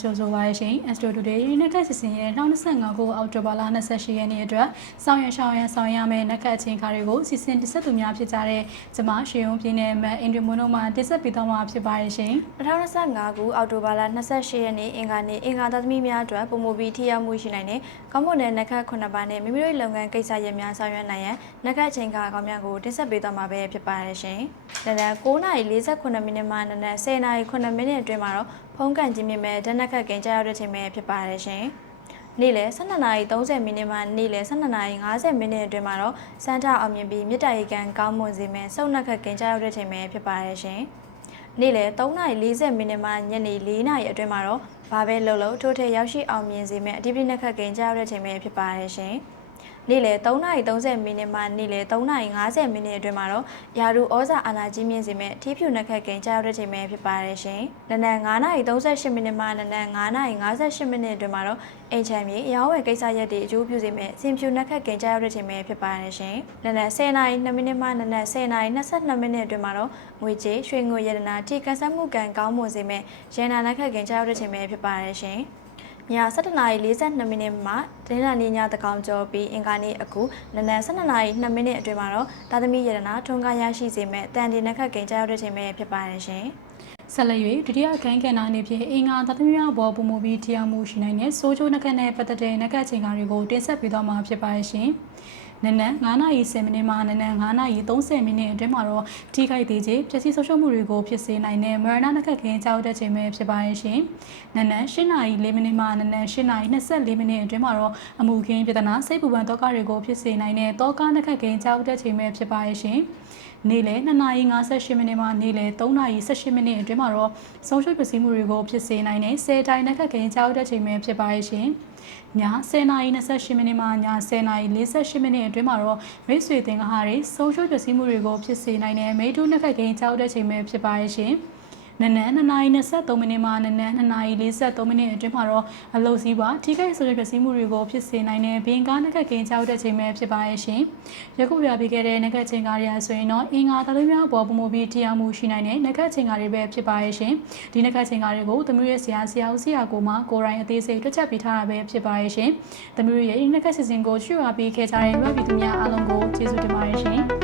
ကြိုဆိုပါရရှင် Astro Today နက်ခတ်စီစဉ်ရဲ့2025ခုအောက်တိုဘာလ28ရက်နေ့အတွက်စောင့်ရရှောင်းရဆောင်ရမယ့်နက်ခတ်အချိန်ခါတွေကိုစီစဉ်တင်ဆက်သူများဖြစ်ကြတဲ့ကျမရွှေရုံပြည်နယ်မန်အင်ဒရီမွန်တို့မှတင်ဆက်ပေးသွားမှာဖြစ်ပါရရှင်2025ခုအောက်တိုဘာလ28ရက်နေ့အင်္ဂါနေ့အင်္ဂါသားသမီးများအတွက်ပုံမူပြီးထိရောက်မှုရှိနိုင်တဲ့ကောင်းမွန်တဲ့နက်ခတ်9ပါးနဲ့မိမိတို့လုပ်ငန်းကိစ္စရပ်များဆောင်ရွက်နိုင်ရန်နက်ခတ်အချိန်ကအကောင်းများကိုတင်ဆက်ပေးသွားမှာပဲဖြစ်ပါတယ်ရှင်။ဒါနဲ့9:48မိနစ်မှနနက်10:09မိနစ်အတွင်းမှာတော့ဖုန်းကန်ကြီးမြင့်မဲ့ဓာတ်နက်ခတ်ကင်ကြားရောက်တဲ့ချိန်ပဲဖြစ်ပါတယ်ရှင်။နေ့လယ်12:30မိနစ်မှနေ့လယ်12:50မိနစ်အတွင်းမှာတော့စမ်းထအောင်မြင်ပြီးမြစ်တာရီကန်ကောင်းမွန်စေမဲ့စုံနက်ခတ်ကင်ကြားရောက်တဲ့ချိန်ပဲဖြစ်ပါတယ်ရှင်။နေ့လယ်3:40မိနစ်မှညနေ4:00အတွင်းမှာတော့ဘာပဲလှုပ်လို့ထိုးထည့်ရောက်ရှိအောင်မြင်စေမဲ့အတိပိနက်ခတ်ကင်ကြားရောက်တဲ့ချိန်ပဲဖြစ်ပါတယ်ရှင်။ နေ့လယ်3:30မိနစ်မှနေ့လယ်3:50မိနစ်အတွင်းမှာတော့ယာရုဩဇာအာနာကြီးမြင့်စေမဲ့ထီးဖြူနက်ခတ်ကင်ကြားရောက်တဲ့ချိန်ပဲဖြစ်ပါတယ်ရှင်။နနက်9:38မိနစ်မှနနက်9:58မိနစ်အတွင်းမှာတော့အိမ်ချမ်းမြေအရောင်းဝယ်ကိစ္စရက်တွေအကျိုးပြုစေမဲ့စင်ဖြူနက်ခတ်ကင်ကြားရောက်တဲ့ချိန်ပဲဖြစ်ပါတယ်ရှင်။နနက်10:02မိနစ်မှနနက်10:22မိနစ်အတွင်းမှာတော့ငွေကြေးရွှေငွေရတနာထိကန်ဆက်မှုကံကောင်းမွန်စေမဲ့ရန်နာနက်ခတ်ကင်ကြားရောက်တဲ့ချိန်ပဲဖြစ်ပါတယ်ရှင်။ ည7:42မိနစ်မှတင်းလာနေညတကောင်ကျော်ပြီးအင်္ဂါနေ့အခုနနက်12:02မိနစ်အတွင်းမှာတော့တာသမီရတနာထွန်းကားရရှိစေမဲ့တန်ဒီနက်ခတ်ကင်ကြားရောက်တဲ့ချိန်ပဲဖြစ်ပါတယ်ရှင်။ဆက်လက်၍ဒုတိယခန်းကဏ္ဍအနေဖြင့်အင်္ဂါသတ္တမြဘောပုံမူပြီးတရားမှုရှိနိုင်တဲ့စိုးချိုးနက်ခတ်နဲ့ပတ်သက်တဲ့နက်ခတ်ချိန်ကားတွေကိုတင်ဆက်ပေးသွားမှာဖြစ်ပါရှင်။ နနက်9:10မိနစ်မှနနက်9:30မိနစ်အတွင်းမှာတော့ထိခိုက်သေးခြင်းပျက်စီးဆုံးရှုံးမှုတွေကိုဖြစ်စေနိုင်တဲ့မရဏနက်ခတ်ခင်းကြောက်တဲ့ချိန်ပဲဖြစ်ပါရဲ့ရှင်။နနက်8:04မိနစ်မှနနက်8:24မိနစ်အတွင်းမှာတော့အမှုခင်းပြဿနာစိတ်ပူပန်တောကတွေကိုဖြစ်စေနိုင်တဲ့တောကနက်ခတ်ခင်းကြောက်တဲ့ချိန်ပဲဖြစ်ပါရဲ့ရှင်။နေ့လယ်2:58မိနစ်မှနေ့လယ်3:18မိနစ်အတွင်းမှာတော့ဆုံးရှုံးပစ္စည်းမှုတွေကိုဖြစ်စေနိုင်တဲ့10တိုင်းနက်ခတ်ခင်းကြောက်တဲ့ချိန်ပဲဖြစ်ပါရဲ့ရှင်။ ည10:28မိနစ်မှည10:48မိနစ်အတွင်းမှာတော့မိတ်ဆွေသင်္ကားတွေဆုံးရှုံးပျက်စီးမှုတွေကိုဖြစ်စေနိုင်တဲ့မိတူးနှစ်ဖက်ကိန်းကြောက်တဲ့ချိန်ပဲဖြစ်ပါရဲ့ရှင်။ နနက်2:23မိနစ်မှနနက်2:43မိနစ်အတွင်းမှာတော့အလုစည်းပါထိခိုက်ဆိုးရပျက်စီးမှုတွေကိုဖြစ်စေနိုင်တဲ့ဘင်ကားနက်ကကင်ကြောက်တဲ့ချိန်ပဲဖြစ်ပါရဲ့ရှင်။ယခုပြပြခဲ့တဲ့နက်ကချိန်ကားတွေဆိုရင်တော့အင်္ဂါသတ္တများပေါ်ပုံမူပြီးတရားမှုရှိနိုင်တဲ့နက်ကချိန်ကားတွေပဲဖြစ်ပါရဲ့ရှင်။ဒီနက်ကချိန်ကားတွေကိုသမီးရဲ့ဆရာဆရာဦးဆရာကိုမှကိုရိုင်းအသေးစိတ်တွက်ချက်ပေးထားတာပဲဖြစ်ပါရဲ့ရှင်။သမီးရဲ့နက်ကစီစဉ်ကိုချွတ်ရပြီးခဲ့ကြတဲ့ရွက်ပြည်သူများအားလုံးကိုကျေးဇူးတင်ပါတယ်ရှင်။